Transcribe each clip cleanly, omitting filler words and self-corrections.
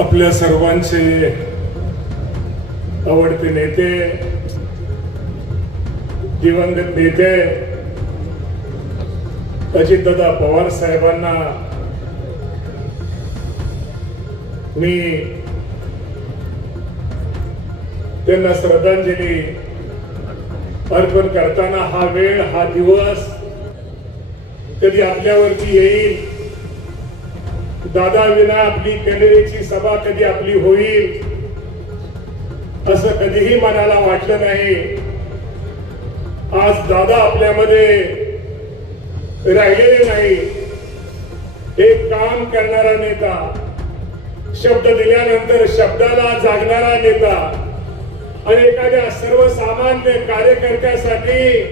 आपल्या सर्वांचे आवडते नेते, दिवंगत नेते अजितदादा पवार साहेबांना मी त्यांना श्रद्धांजली अर्पण करताना हा वेळ, हा दिवस कधी आपल्यावरती येईल, दादा विना आपली कॅन्डिडेटची सभा कधी आपली होईल असं कधीही मनाला वाटलं नाही. आज दादा आपल्यामध्ये राहिलेले नाही. एक काम करणारा नेता, शब्द दिल्यानंतर शब्दाला जागणारा नेता आणि एखाद्या सर्वसामान्य कार्यकर्त्यासाठी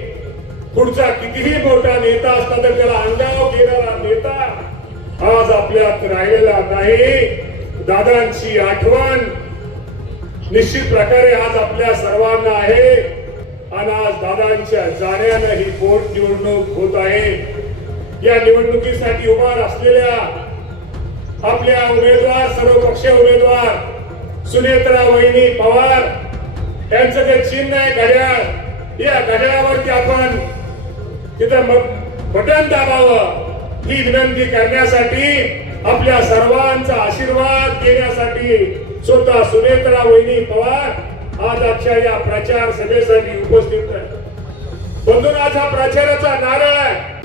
पुढचा कितीही मोठा नेता असला तर त्याला अंगावर घेणारा नेता आज आपल्यात राहिलेला नाही. दादांची आठवण निश्चित प्रकारे आज आपल्या सर्वांना आहे आणि आज दादांच्या जाण्यानं ही पोट निवडणूक होत आहे. या निवडणुकीसाठी उभा असलेल्या आपल्या उमेदवार, सर्वपक्षीय उमेदवार सुनेत्रा वहिनी पवार यांचं जे चिन्ह आहे घड्याळ, या घड्याळावरती आपण तिथं बटन दाबावं ही विनंती करण्यासाठी, आपल्या सर्वांचा आशीर्वाद घेण्यासाठी स्वतः सुनेत्रा वहिनी पवार आज आजच्या या प्रचार सभेसाठी उपस्थित आहे. बंधूंनो, आज हा प्रचाराचा नारळ आहे.